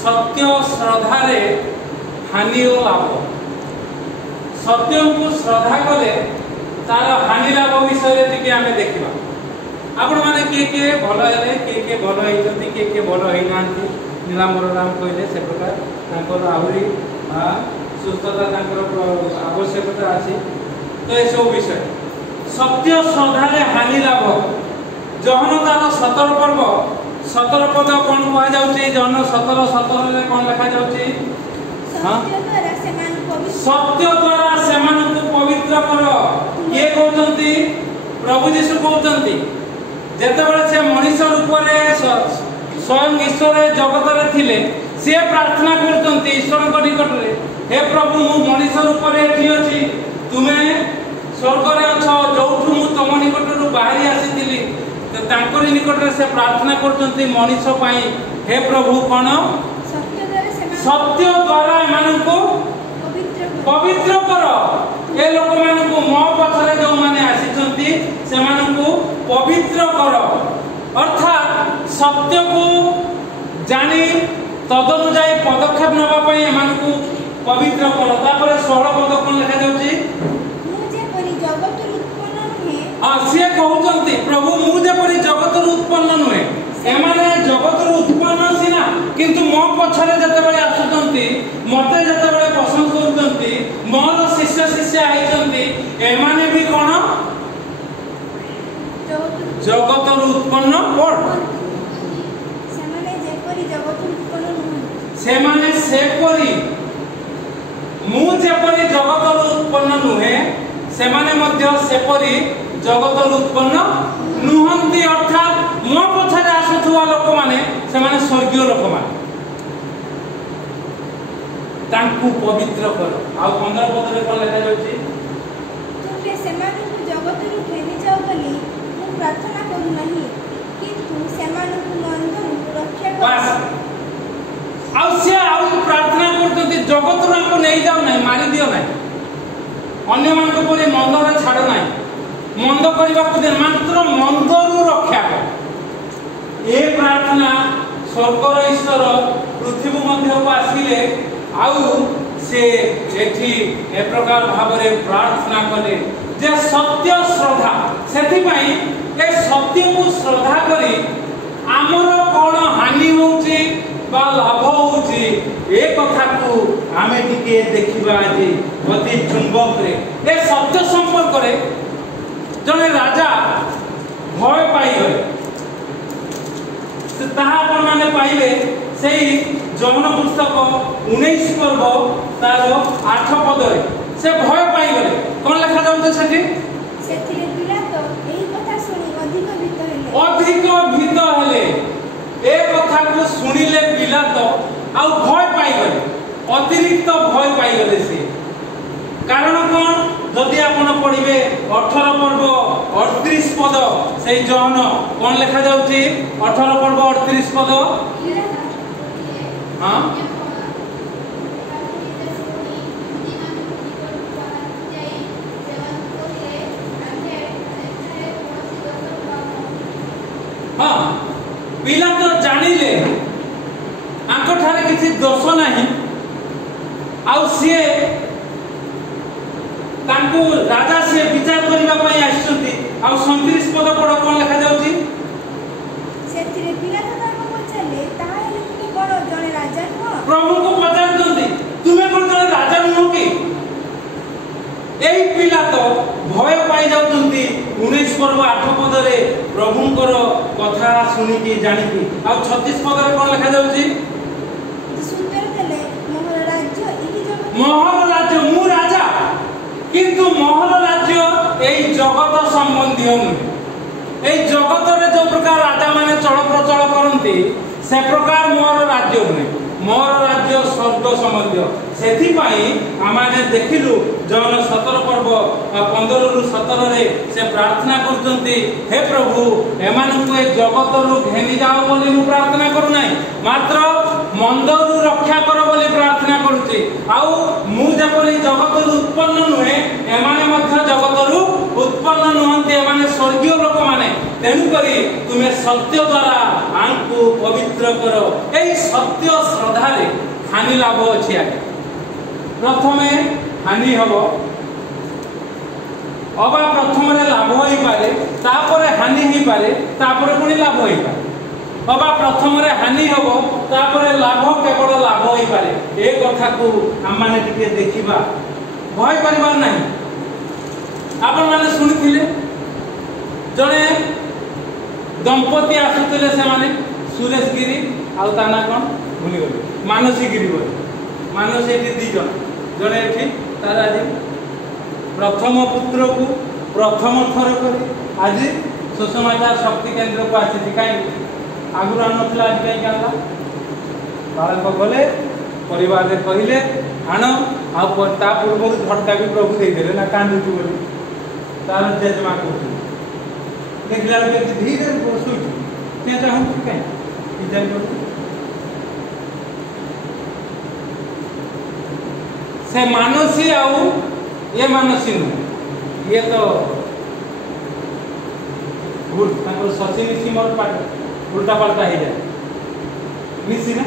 सत्य श्रद्धा रे हानि और लाभ सत्य को श्रद्धा कले तार हानि लाभ विषय टिके आमे देखिबा आपण माने के भल हेले के भल होइछंती के भल होई नांती नीलांबर राम कहले से प्रकार तांकर आहुरी सुस्थता तांकर आवश्यकता अछि तो ए सब विषय सत्य श्रद्धा रे हानि लाभ जहन तार 17 पद कोन कहा जाउची जहन 17 रे कोन लिखा जाउची सत्य द्वारा सेमान को पवित्र करो ये कहउचंती प्रभु यीशु कहउचंती जेतेबेले से मनुष्य रूप रे स्वयं ईश्वर जगत रे थिले से प्रार्थना करचंती ईश्वर को निकट रे हे प्रभु मु मनुष्य रूप रे एठी अछि तुमे स्वर्ग रे अछ जोठु मु तम निकट रु बाहरी आसीतिली तो तांकर निकट रे से प्रार्थना करचंती मनुष्य पई हे प्रभु कोन सत्य द्वारा एमान को पवित्र करो ए लोक मान को मो पछरे जो माने आसीचंती से मान को पवित्र करो अर्थात सत्य को जानी तदनुଯାୟୀ पदक्षेप नबा पई एमान को पवित्र करो तापर 16 पद कोन लिखा जाउची मु जे परि जगत उत्पन्न नहे से कहउचंती प्रभु मु जे परि जगत उत्पन्न नहे एमाने जगत उत्पन्न सिना किंतु मो पछरे जते बेले आसुचंती मते जते बेले पसंद करूचंती मोर शिष्य आइचंती एमाने भी कोन जगत उत्पन्न कोन सेमाने जे परि जगत उत्पन्न नहे सेमाने से परि मु जे परि जगत उत्पन्न नुहे सेमाने मध्य से परि जगत उत्पन्न नुहंती अर्थात मो पछरे आसुथुवा लोक माने सेमाने स्वर्गीय लोक माने तांकु पवित्र करो आ 15 पद रे कोन लिखा जाउची तुमे सेमाने को जगत रु घेनी जाओ बोली मु प्रार्थना करू नाही किंतु सेमाने को मंदरु रक्षा बस आ से आ प्रार्थना करतती जगत रु को नहीं जाओ नाही मारी दियो नाही अन्य मान को परे मंद रे छाड़ नाही मंद करबा को दे मात्र मंदरु रक्षा कर ए प्रार्थना स्वर्गर ईश्वर पृथ्वी मध्य को आसीले आउ से एठी ए प्रकार भाबरे प्रार्थना करे जे सत्य श्रद्धा सेथि पई ए सत्य को श्रद्धा करी हमर कोन हानि होउची बा लाभ होउची ए कथा को आमे टिके देखिबा जे अति चुंबक रे ए सत्य संपर्क रे जने राजा भय पाई गए से ताहा अपन माने पाइले सेही जौन पुस्तक 19 पर्व तार 8 पद रे से भय पाई गले कोन लिखा जाउछ सेठी सेथिरे पिलातो एही कथा सुनी अधिक भीत हेले ए कथा को सुनिले पिलातो आ भय पाई गले अतिरिक्त भय पाई गले से कारण कोन जदि आपण पढिबे 18 पर्व 38 पद सेही जौन कोन लिखा जाउची 18 पर्व 38 पद हां हां पिला तो जानिले आंको ठारे किछि दोष नाही आउ सिए तांको राजा से विचार करिबा पई आछुंती आ 29 पद पढ कोन लिखा जाउची सेथिरे पिला तो ताको पछाले ताहा हेले तुमे कोन जने राजा नुह प्रभु को पचारचंती तुमे कोन जने राजा नुह की एई पिला तो भय पाई जाउचंती 19 पर्व 8 पद रे प्रभुंकर कथा सुनी की जानि की आ 36 पद रे कोन लिखा जाउची सुंदर देले मोहर राज्य एही जगत मोहर राज्य मु राजा किंतु मोहर राज्य एई जगत संबंधी नुहे एई जगत रे जो प्रकार राजा माने चल प्रचल करंती से प्रकार मोर राज्य नुहे मोर राज्य स्वर्ग संबंधी सेथि पई आमाने देखिलु जौन 17 पर्व 15 रु 17 रे से प्रार्थना करचंती हे प्रभु एमान को ए जगत रु घेनी जाओ बोली मु प्रार्थना करू नाही मात्र मंदरु रक्षा कर बोली प्रार्थना करूची आउ मु जेपरि जगत रु उत्पन्न नुहे एमाने मध्य जगत रु उत्पन्न नुहंती एमाने स्वर्गीय लोक माने तेणुकरी तुम्हें सत्य द्वारा आंकु पवित्र करो। यही सत्य श्रद्धा हानि लाभ अच्छी आगे प्रथमे हानि हम अबा प्रथम लाभ हो पारे तापर हानि हो पारे तापर पुणी लाभ हो पारे अबा प्रथम हानि हम तापर लाभ केवल लाभ हो पारे ए कथा को आम माने टिके देखिबा भय परिवार नहीं। आपण माने सुनिथिले जने दंपति आसुतिले से माने सुरेश गिरी आउ ताना कोन भूली गले मानसी गिरी बोल मानसी एठी दी जण जने एठी तार आज प्रथम पुत्र को प्रथम थर करी आज सुषमाचार शक्ति केंद्र को आसी कहीं आगुर आनला आज कहीं आनला बालक गले परिवार कहले आण आ पूर्व झटका भी प्रभु देदेले ना कांदुची बोली तार जेजमा कहते देखला के धीरे बसुई ते चाहू कहीं इधर को से मानसी आउ ये मानसी नु ये तो भूल ताको सची मिसी मोर पाट उल्टा पलटा हो जाए मिसी ना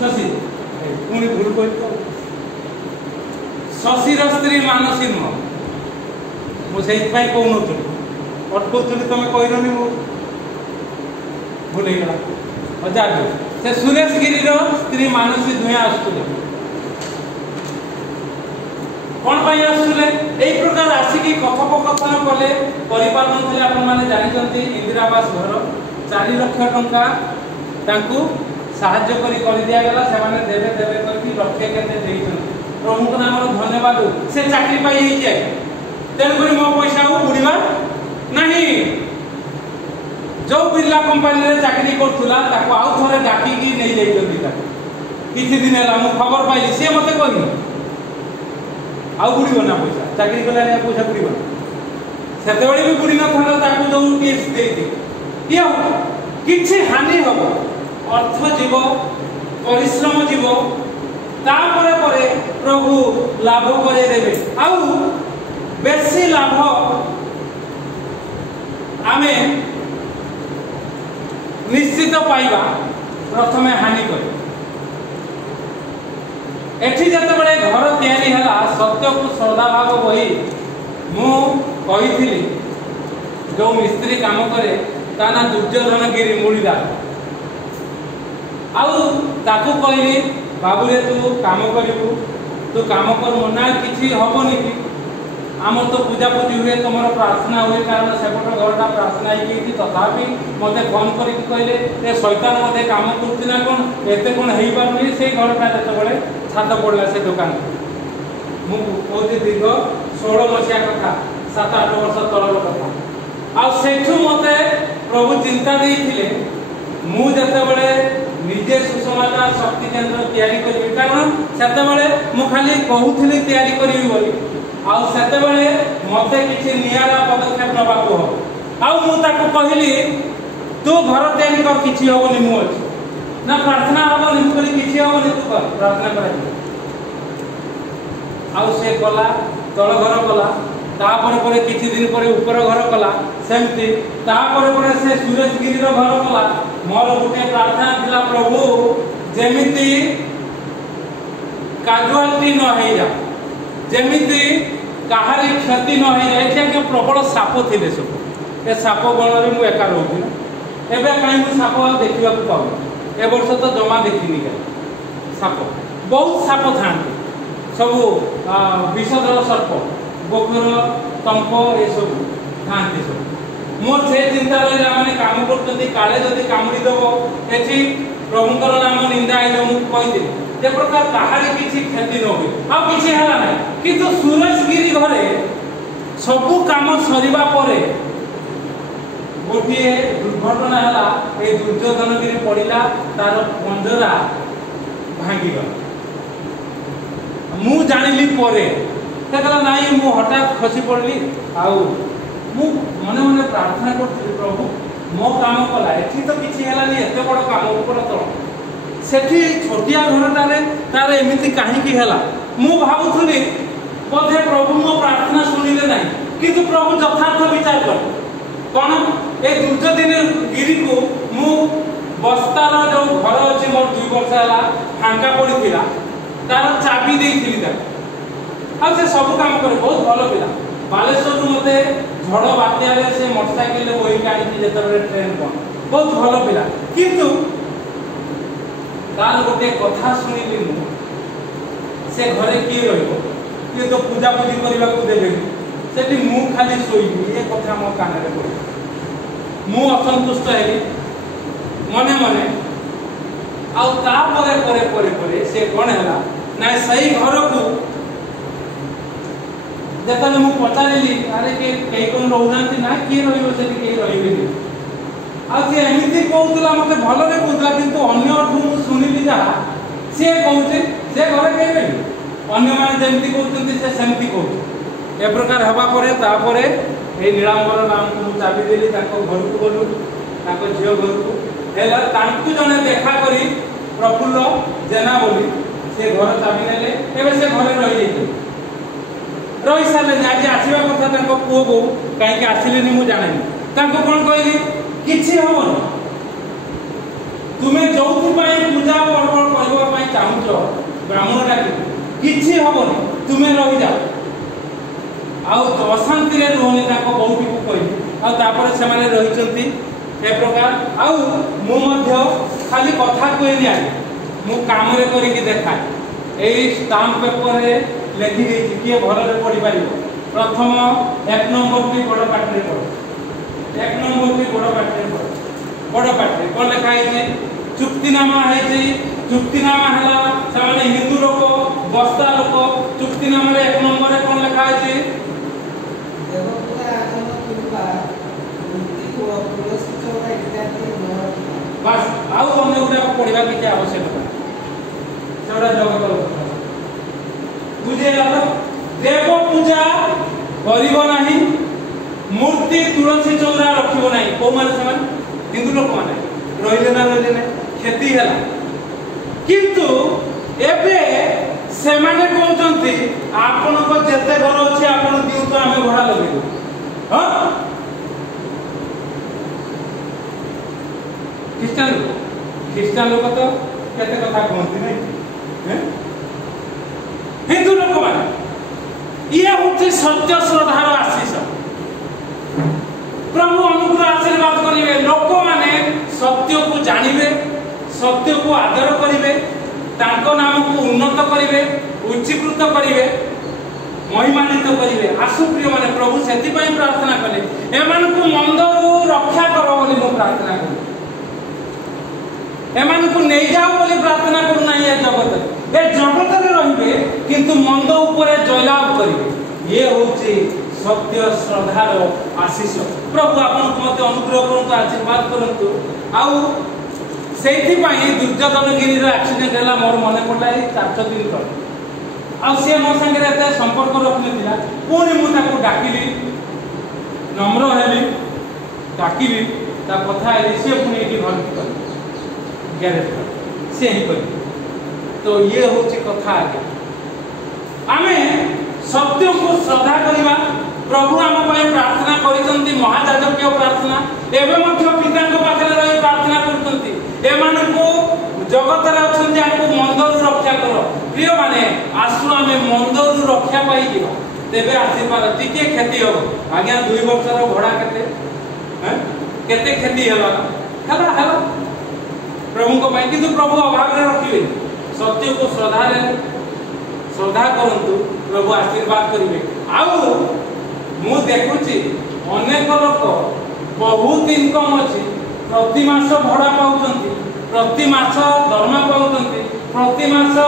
शशि पुणी भूल कर तो शशिर स्त्री मानसी नुह मुझे कहून अटकौली तुम कहलनि मु भूल गला से सुरेश गिरी स्त्री मानसी दुहे आसुले कौन आसुले यही प्रकार आसिकी कथोपकथन कले परिपार मंत्री आपण माने जानिचंती इंदिरा आवास घर 4 लाख टंका तांकू साहाय्य कर दिया गला से माने देवे देवे करके लक्ष्य केते देइछन प्रभु को नाम धन्यवाद से चाकरी पाई ही जाए तेन करी मो पैसा बुड़ीबा नहीं जो बिरला कंपनी रे चाकरी करथुला ताको आउ थरे डाकी की नहीं जाई जल्दी ता किछि दिन हला मु खबर पाइली से मते कहि आउ बुड़ीबो ना पैसा चाकरी कला ने पैसा बुड़ीबो सेते बड़ी भी बुड़ी ना थारा ताको जो टिप्स दे दे ये किछि हानि हबो अर्थ जीव परिश्रम जीव तापर परे प्रभु लाभ करे देबे आउ बेसी लाभ आमे निश्चित पाइबा प्रथमे हानि कर एठी जते बड़े घर तैयारी हला सत्य को श्रद्धा भाव बही मु कहिथिली जो मिस्त्री काम करे ता ना दुर्योधन गिरी मुड़ीदा आउ ताकू कहली बाबू रे तू काम करिवु तू काम कर मना किछि हबनी कि आम तो पूजा पूजी हुए तुम प्रार्थना हुए कारण सेपट घरटा प्रार्थना ही तथापि मते फोन करके कहले ए शैतान मते काम करती ना कौन एते कौन हो पारुनी से घरटा जो छात पड़ा से दुकान मुझे दीर्घ 16 मसीहा कथा 7-8 वर्ष तलर कथा आठू मते प्रभु चिंता देते मुझे निजे सुसमाचार शक्ति केन्द्र तैयारी करी कारण से खाली कहूली तैयारी करी बोली आते मते किसी निरा पदक्षेप नवाक हम कहली तू घर तैयारी कर किसी हेनी मुझे ना प्रार्थना हेनी मुझे किसी हेनी तू कर प्रार्थना कर से गला तल घर कला तापर किसी दिन पर ऊपर घर कला सेमती तापर से सुरेश गिरी घर कला मोर गोटे प्रार्थना थिला प्रभु जेमिति काजुआलिटी न हो जा जेमिति कहारी क्षति न हो जाए के प्रबल साप थे सब ए साप गण में मुझे एका रोगी एवं कहीं साप देखा पाऊँ ए वर्ष तो जमा देखनी साप बहुत साप था सब विषधर सर्प गोखर तंप ये सब था सब मोर से चिंता रहा मैंने काम करते काले जदि कामुड़ीदेव ये प्रभुंर नाम निंदा कही जे प्रकार कहारी किसी क्षति न हुए आ किसी है ना किंतु सुरेश गिरी घरे सबू काम सरिबा परे गोटे दुर्घटना है ये दुर्योधन गिरी पड़ा तार पंजरा भांगीगला मु जानिली परे कहला नाई मु हठात खसी पड़ली आउ मु मने मने प्रार्थना करथि प्रभु मो काम कला एठी तो किछि हेलानी एते बड़ काम ऊपर तो सेठी छोटिया घरटारे तार एमिति काहे की हेला मु भाबुथुली बोधे प्रभु मो प्रार्थना सुनिले नाही किंतु प्रभु यथार्थ विचार कर कौन ए दुर्योधन गिरी को मु बस्तार जो घर अच्छी मोर 2 वर्ष है फांका पड़ा तार चाबी देती आ से सब काम करे बहुत भल पिला बालेश्वर मत झड़ बात्यार से मोटरसाइकेल बोईक आनी ट्रेन बंद बहुत भल पिला किंतु काल गोटे कथा शुणिली से घरे किए रे तो पूजा पूजी करने को देवे से मु खाली शोबी ये कथा मो कान में पड़े मु असंतुष्ट है मने मने आरे से कौन है ना सही घर को देखा मु पचारि अरे कई कौन रोना ना किए रही आमती कहला मत भलरे कहला कि अन्य शुणिली जहाँ सी कहे से घर कहे अन्य मैंने कहते सेमती कह ए प्रकार हवापर ये नीलांबर नाम को चाबी देली घर को गलु झील घर को जड़े देखा करी प्रफुल्ल जेना बोली से घर चाबी ने से घर रही रही सारे आज आसवा कथा पुओ को कहीं आसिले मुझे जाने कौन कहली किसी हम तुम्हें जो पूजा पर्व करने चाहूच ब्राह्मण डाक किसी हम तुम्हें रही जाओ अशांति रुहनी बौटी को कह से रही ए प्रकार खाली कथा कहनी आगे मु काम करके देखा यही स्टाम्प पेपर लिखी किए भर पढ़ी पार प्रथम 1 नंबर की बड़ पाटे पढ़ 1 नंबर की बड़ पाटे पढ़ बड़ पाटे कौन लिखाई चुक्तिनामा है चुक्तिनामा है हिंदू लोक बस्ता लोक चुक्तिनामा 1 नंबर कौन लिखाई बस आउ अन्य गुड़ा पढ़ा किसी आवश्यकता से जगत बुझे देव पूजा करना मूर्ति तुलसी चौरा रखो ना कौ मैंने हिंदू लोक मैंने रही ना रही ना क्षति है किंतु एबे से माने कहते आपण को जेते घर अच्छे आप दिंतु आम भड़ा लगे हाँ ख्रीस्टान लोग तो केते कथा कहती नहीं हिंदू लोक मान ये हूँ सत्य श्रद्धार आशीष प्रभु अनुग्रह आशीर्वाद करेंगे लोक माने सत्य को जानवे सत्य को आदर करेंगे नाम को उन्नत करेंगे उच्चीकृत करेंगे महिमान्वित करेंगे आशु प्रिय माने प्रभु से प्रार्थना कले एमान को मंदरू रक्षा करो बोली मु प्रार्थना करी एमान को नहीं जाओ बोली प्रार्थना करूना ये जगत ए जगत रे रहिबे किंतु मंद ऊपर जयलाभ करिवे ये होची सत्य श्रद्धार आशीष प्रभु आपन को मते अनुग्रह करंतु आशीर्वाद करंतु आउ सेठी पई दुर्योधन गिरी रो एक्सीडेंट हला मोर मने पडला 4 दिन तक आ से मो संगे एते संपर्क रखनथिला पुनी मु ताको डाकिली नम्र हेली डाकिली ता कथा हेली से पुनी एठी भर्ती कर गैरेज कर से ही कर तो ये होची कथा आगे आमे सत्य को श्रद्धा करवा प्रभु आम प्रार्थना कर महाजाजक्य प्रार्थना एवं पिता पाखे रही प्रार्थना कर जगत को मंदरू रक्षा कर प्रिय माने आसु आम मंदरू रक्षा पाई तेरे आशीर्वाद टिके क्षति हम आज्ञा 2 वर्षर भड़ा केते क्षति है प्रभु को किंतु प्रभु अभाव रखिए सत्य को श्रद्धा करंतु प्रभु आशीर्वाद करेंगे आउ मु देखुची अनेक लोक बहुत इनकम अच्छी प्रति मास भड़ा पाउछंती प्रति मास दरमा पाउछंती प्रति मास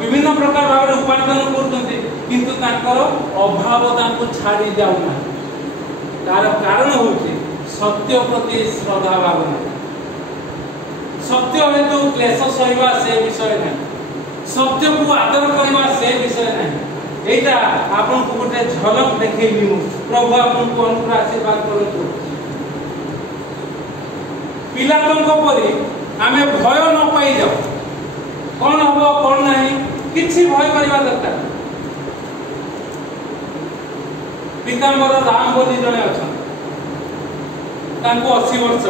विभिन्न प्रकार भाव उपार्जन करछंती किंतु तांकर अभाव तांको छाड़ी जाउना तार कारण होची सत्य प्रति श्रद्धा भावना सत्य हेतु क्लेश सहवा से विषय नहीं सत्य को आदर करवा से विषय नहीं एटा आपन को गोटे झलक देखैली प्रभु आपन को अनुग्रह आशीर्वाद करंतु पिलातंक परि आमे भय न पाई जाओ कौन हबो कौन नहीं किछि भय करबा दरकार पिताम्बर राम बोली जने अछन तांको 80 वर्ष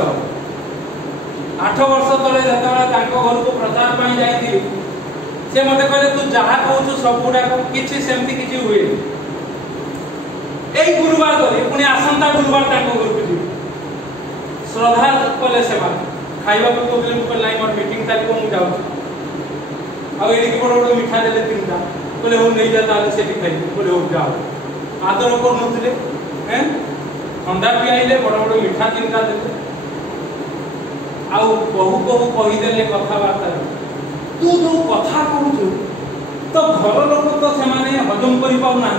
8 वर्ष तले जतबेला तांको घर को प्रचार पाई जाई से मते कहले तू जहा कहू सब गुडा किछि सेमती किछि हुए एई गुरुवार करे पुनी आसंता गुरुवार तांको घर को श्रद्धा कले सेवा खाइबा को कहले को लाई मोर मीटिंग तारी को मु जाऊ आ एडी की बड़ मिठा देले तीनटा कहले हो नै जा ताले सेठी खाइ कहले हो जाओ आदर को नथिले हैं ठंडा पियाइले बड़ बड़ मिठा तीनटा देले आउ बहु कहि देले कथा बार्ता तू जो कथा कहू तो घर लोक तो से हजम कर पाना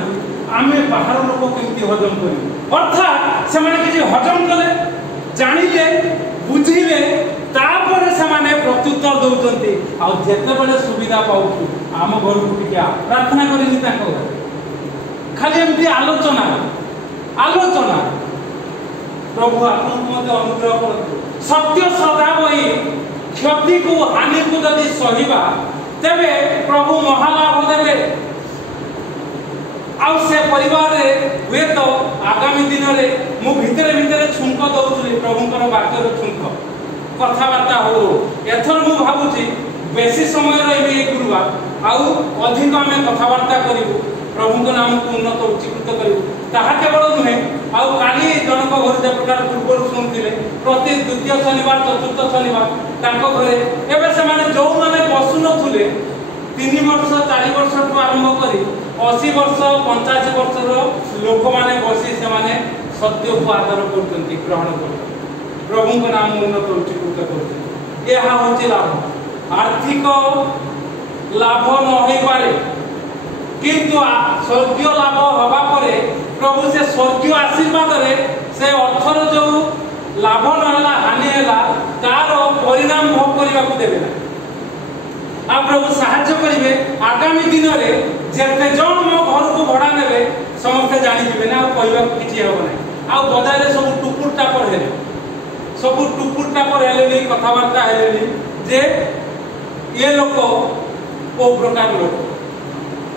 आमे बाहर लोक केमती हजम कर अर्थात से किसी हजम कले जानिले बुझिले तापर से प्रत्युत्तर दौरान आते बड़े सुविधा पाऊ आम घर को टिके प्रार्थना करें खाली एमती आलोचना आलोचना प्रभु आपको अनुग्रह कर सत्य सदा बही क्षति को हानि को यदि सहिबा तेबे प्रभु महालाभ देवे आउ से परिवार रे वे तो आगामी दिन रे मु भितरे भितरे छुंक दउतली प्रभुଙ୍କର वाक्यर छुंक कथा बार्ता हो एथर मु भाबुची बेसी समय रहिबे ए गुरुवार आउ अधिक आमे कथा बार्ता करिवु प्रभुଙ୍କ नाम को उन्नत उच्चीकृत करिवु ताहा केवल नुहे आउ काली जनक घर जे प्रकार पूर्व सुनथिले प्रति द्वितीय शनिवार चतुर्थ शनिवार तांको घरे एबे से माने जो माने बसु नथुले 3 वर्ष 4 वर्ष टु आरंभ करी 80 वर्ष 85 वर्ष रो लोक माने बसी से माने सत्य को आदर करतंती ग्रहण करतंती प्रभुଙ୍କ नाम उन्नत उच्चीकृत करतंती एहा होची लाभ आर्थिक लाभ न होई पारे किंतु स्वर्गीय लाभ हवा परे प्रभु से स्वर्गीय आशीर्वाद रे से अर्थर जो लाभ नहला हानि हैला तार परिणाम भोग करबा को देबे ना आ प्रभु सहायता करिवे आगामी दिन रे जेते जण मो घर को भड़ा नेबे समस्त जानि जिवे ना कहबा किछि हेबो ना आ बजार रे सब टुकुर टापर हेले सब टुकुर टापर हेले नि कथा वार्ता हेले नि जे ये लोक को प्रकार लोक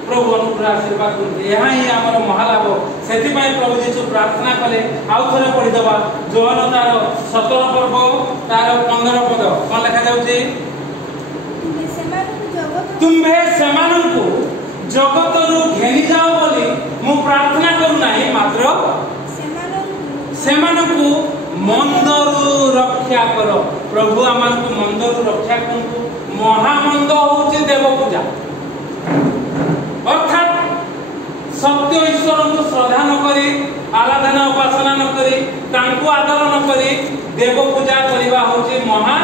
प्रभु अनुग्रह आशीर्वाद करते यहाँ ही आमर महालाभ से प्रभु जीशु प्रार्थना कले आउ थे पढ़ीदबा जोहन तार 17 पर्व तार 15 पद कौन लिखा जाउची तुम्भे सेमानंकु जगतरु घेनी जाओ बोली मु प्रार्थना करू नाही मात्र सेमानंकु मंदरु रक्षा करो प्रभु आमनकु मंदरु रक्षा करंतु महामंद होची देव पूजा अर्थात सत्य ईश्वर को श्रद्धा न करी आराधना उपासना न करी तांको आदर न करी देव पूजा करबा होची महा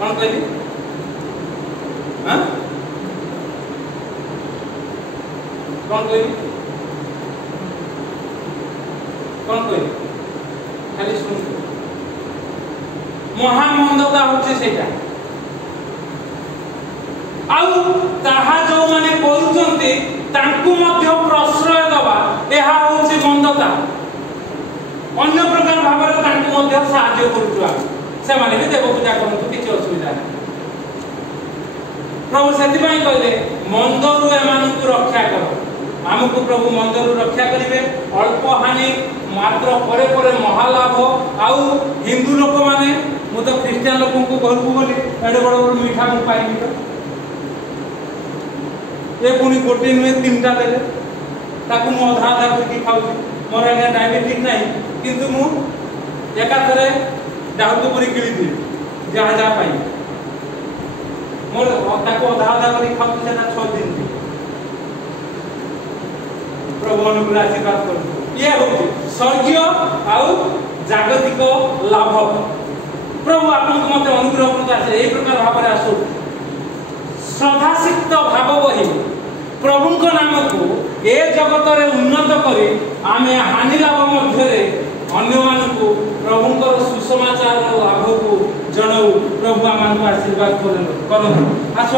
कोन कहली हां कोन कहली खाली सुन महामंदता होची सेटा आउ ताहा जो माने करूचंती तांकु मध्य प्रश्रय दबा एहा होची मंदता अन्य प्रकार भाबरे तांकु मध्य सहाय्य करूचुआ से माने भी देव पूजा करंतु किछि असुविधा नै प्रभु सेति पई कहले मंदरु एमानकु रक्षा करो हमकु प्रभु मंदरु रक्षा करिवे अल्प हानि मात्र परे परे महालाभ आउ हिंदू लोक माने मु तो क्रिश्चियन लोकन को घर को बोली एडे बड़ बड़ मिठा मु पाइबी तो ए पुनी गोटे नुहे 3टा देले ताकू मु आधा आधा करके खाउछी मोर एने डायबिटिक नाही किंतु मु एका थरे डाउको पुरी किली दी जहा जा पाई मोर ताकू आधा आधा करके खाउछी सेटा 6 दिन प्रभु अनुग्रह आशीर्वाद कर ये होची स्वर्गीय आउ जागतिक लाभ प्रभु आपन को मते अनुग्रह करता है एई प्रकार भाबरे आसु श्रद्धासिक्त भाव बही प्रभु नाम को ए जगत रे उन्नत करी आमे हानि लाभ मध्य रे अन्य मानकु प्रभुंकर सुसमाचार लाभ को जणाऊ प्रभु आमान को आशीर्वाद करन आसु